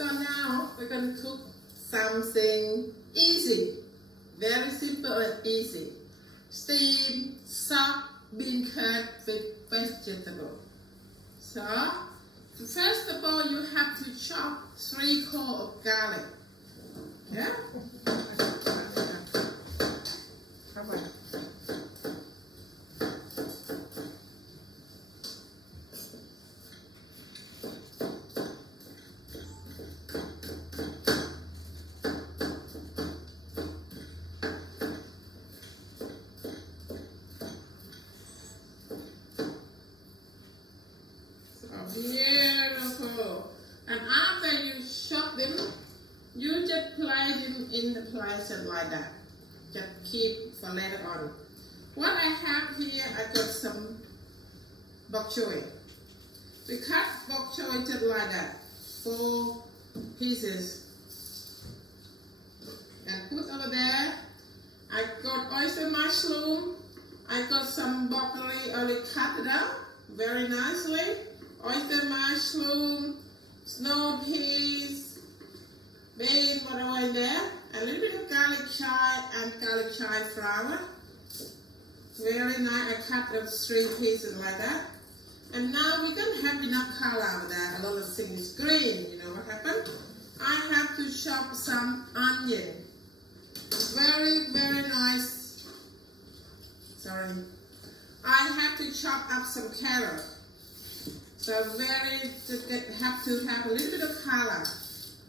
So now we're going to cook something easy, very simple and easy. Steam soft bean curd with vegetable. So first of all, you have to chop 3 cloves of garlic. Yeah? Come on. Beautiful. And after you chop them, you just place them in the place like that. Just keep for later on. What I have here, I got some bok choy. We cut bok choy just like that, 4 pieces. And put over there. I got oyster mushroom. I got some broccoli already cut it up very nicely. Oyster mushroom, snow peas, bean, whatever in there. A little bit of garlic chive and garlic chive flour. Very nice. I cut up 3 pieces like that. And now we don't have enough color of that. A lot of things green. You know what happened? I have to chop some onion. Very, very nice. Sorry. I have to chop up some carrot. So have to have a little bit of color.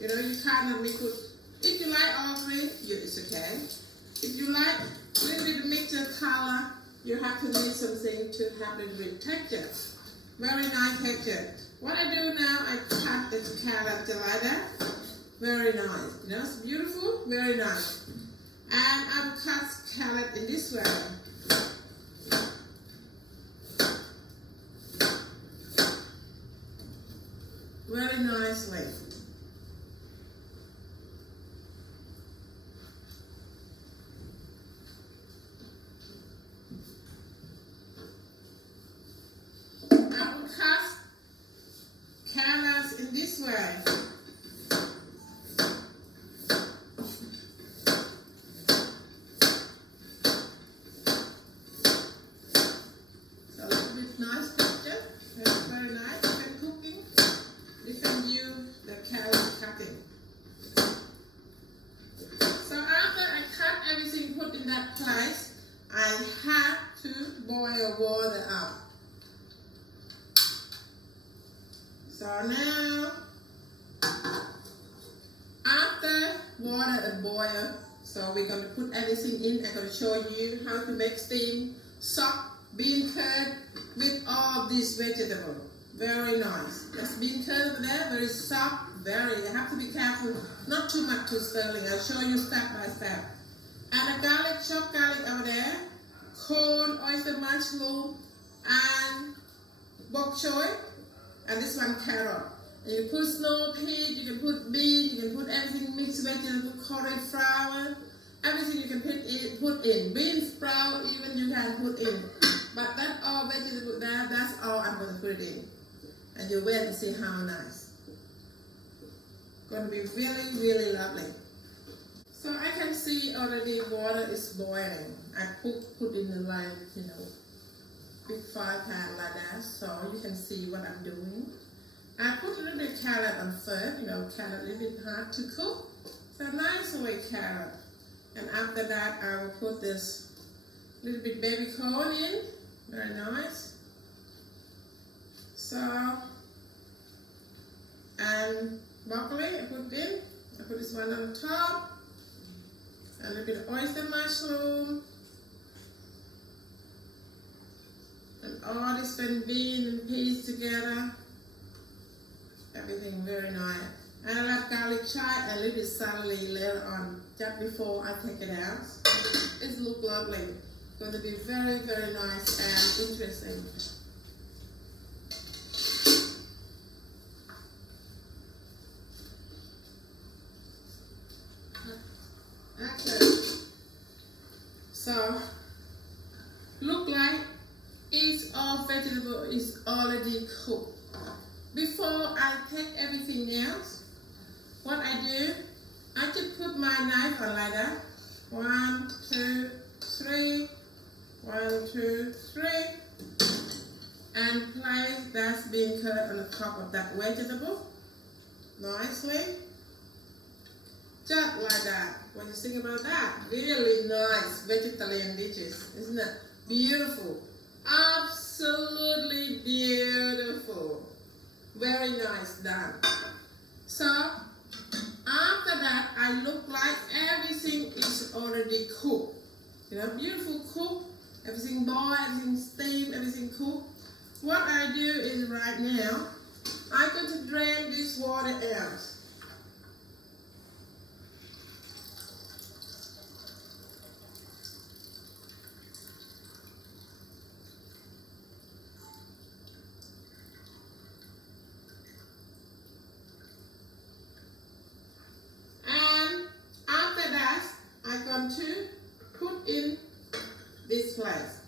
You know, you cannot make it. If you like all green, it's okay. If you like a little bit of mixture color, you have to need something to have a green texture. Very nice texture. What I do now, I cut the carrot like that. Very nice. You know, it's beautiful. Very nice. And I will cut carrot in this way. Very nicely. I will cut carrots in this way. So a little bit nice texture. That's very nice. And cooking. You can use the carrot cutting. So after I cut everything put in that place, I have to boil water up. So now, after water boil, so we're going to put everything in. I'm going to show you how to make steam soft bean curd with all these vegetables. Very nice. That's bean curd over there, very soft, you have to be careful, not too much too sterling. I'll show you step by step. And a garlic, chopped garlic over there, corn, oyster mushroom, and bok choy, and this one carrot. And you put snow pea, you can put bean, you can put everything, mixed vegetable, cauliflower, everything you can put in. Bean sprout, even you can put in. But that's all vegetable there, that's all I'm going to put it in. And you wait and see how nice. Going to be really, really lovely. So I can see already water is boiling. I put in the light, you know, big fry pan like that, so you can see what I'm doing. I put a little bit of carrot on first, you know, carrot a little bit hard to cook. So nicely carrot. And after that, I will put this little bit baby corn in. Very nice. So, and broccoli I put in. I put this one on top. A little bit of oyster mushroom. And all this and bean and peas together. Everything very nice. And I love garlic chive and a little bit celery later on, just before I take it out. It looks lovely. It's going to be very, very nice and interesting. Okay. So, look like each all vegetable is already cooked. Before I take everything else, What I do, I just put my knife on like that. 1, 2, 3. 1, 2, 3. And place that bean curd on the top of that vegetable. Nicely. Just like that. What do you think about that? Really nice vegetarian dishes. Isn't it? Beautiful. Absolutely beautiful. Very nice done. So, after that, I look like everything is already cooked. You know, beautiful cooked. Everything boiled, everything steamed, everything cooked. What I do is right now, I'm going to drain this water out. And after that, I'm going to put in this place.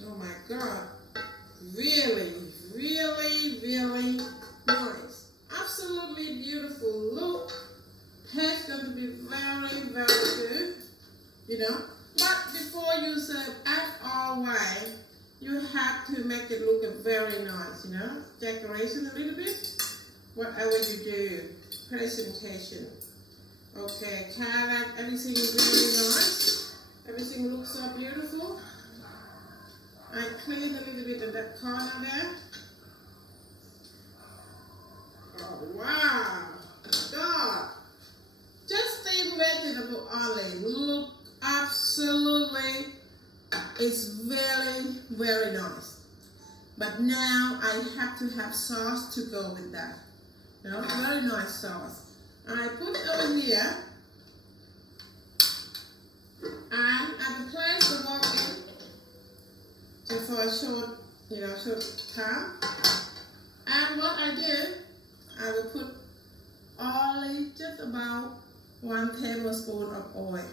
Oh my God, really, really, really nice. Absolutely beautiful look. Taste going to be very, very good, you know. But before you serve as always, you have to make it look very nice, you know. Decoration a little bit, whatever you do. Presentation. Okay, Thailand, everything is really nice. Everything looks so beautiful. I clean a little bit of that corner there. Oh, wow. God. Just steamed vegetable only. Look, absolutely, it's very, very nice. But now I have to have sauce to go with that. You know, very nice sauce. I put it over here. And at the place to walk in, just for a short, you know, short time. And what I do, I will put only just about 1 tablespoon of oil.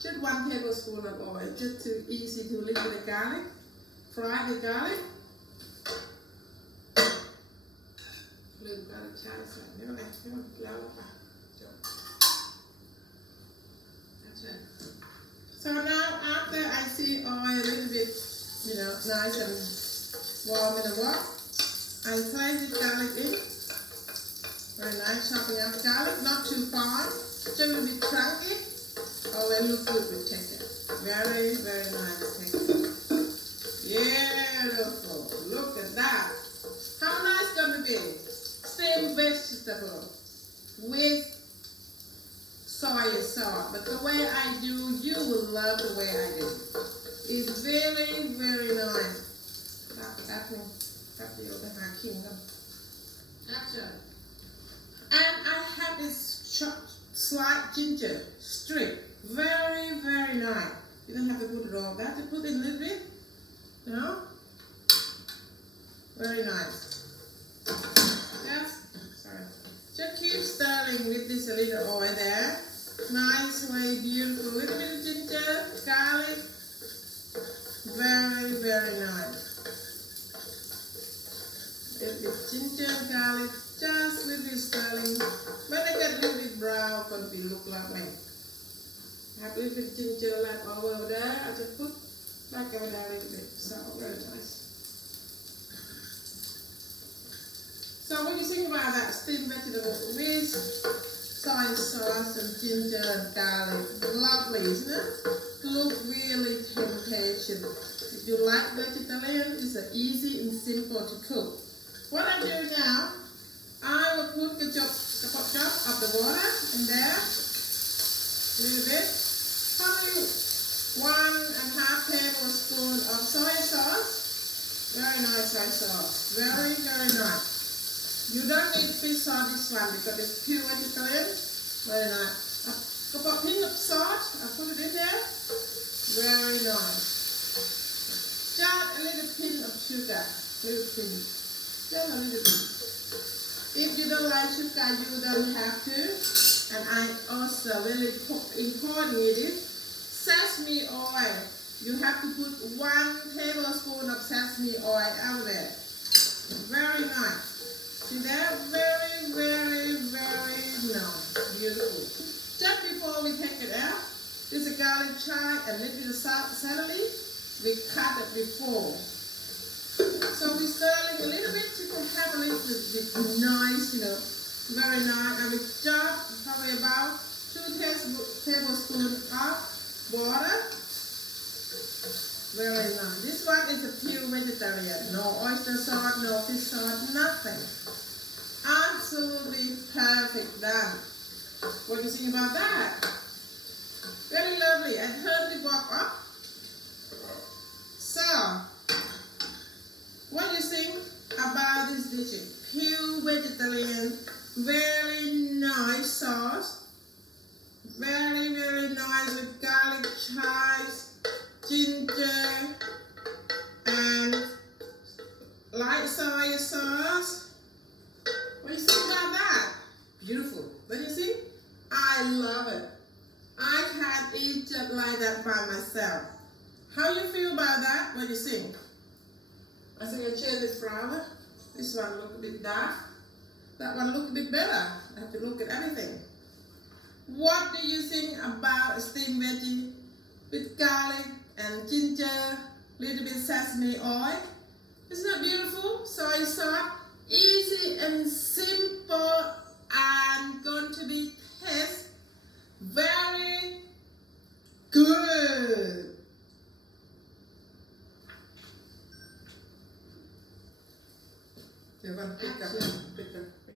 Just 1 tablespoon of oil, just too easy to leave the garlic. Fry the garlic. So now after I see oil a little bit, you know, nice and warm in the wok, I place the garlic in. Very nice, chopping up garlic, not too fine, just a little bit chunky. Oh, it looks good with texture. Very, very nice texture. Beautiful. Look at that. How nice gonna be? Steamed vegetable with soy sauce. But the way I do, you will love the way I do. It's very, very nice. And I have this chopped sliced ginger strip. Very, very nice. You don't have to put it all back. You put it a little bit. You know? Very nice. Just keep stirring with this little oil there. Nice way, beautiful. Little bit of ginger, garlic. Very, very nice. Little bit ginger, garlic. Just a little bit stirring. When they get a little bit brown, it's going to look like me. I have a little bit of ginger left over there. I just put back over there a little bit. So, very nice. So what do you think about that steamed vegetable with soy sauce and ginger and garlic? Lovely, isn't it? Look really temptation. If you like vegetarian, it's easy and simple to cook. What I do now, I will put the pot chop of the water in there. A little bit. Probably 1.5 tablespoons of soy sauce. Very nice soy sauce. Very, very nice. You don't need fish sauce this one because it's pure vegetarian. Very nice. A couple of pins of salt. I put it in there. Very nice. Just a little pin of sugar. Little pin. Just a little bit. If you don't like sugar, you don't have to. And I also really important is sesame oil. You have to put 1 tablespoon of sesame oil out there. Very nice. See that? Very, very, very nice. Beautiful. Just before we take it out, this is a garlic chive and a little bit of celery. We cut it before. So we're stirring a little bit to have a little bit nice, very nice. And we just probably about 2 tablespoons of water. Very nice. This one is a pure vegetarian. No oyster sauce, no fish sauce, nothing. Absolutely perfect done. What do you think about that? Very lovely. I turn the wok up. So, what do you think about this dish? Pure vegetarian, very nice sauce. Very, very nice with garlic chives, ginger, and light soy sauce. What do you think about that? Beautiful. What do you think? I love it. I can't eat just like that by myself. How you feel about that? What do you think? I think I change the flour. This one look a bit dark. That one look a bit better. I have to look at everything. What do you think about steamed veggie with garlic and ginger, little bit sesame oil? Isn't that beautiful? Soy sauce, easy and simple and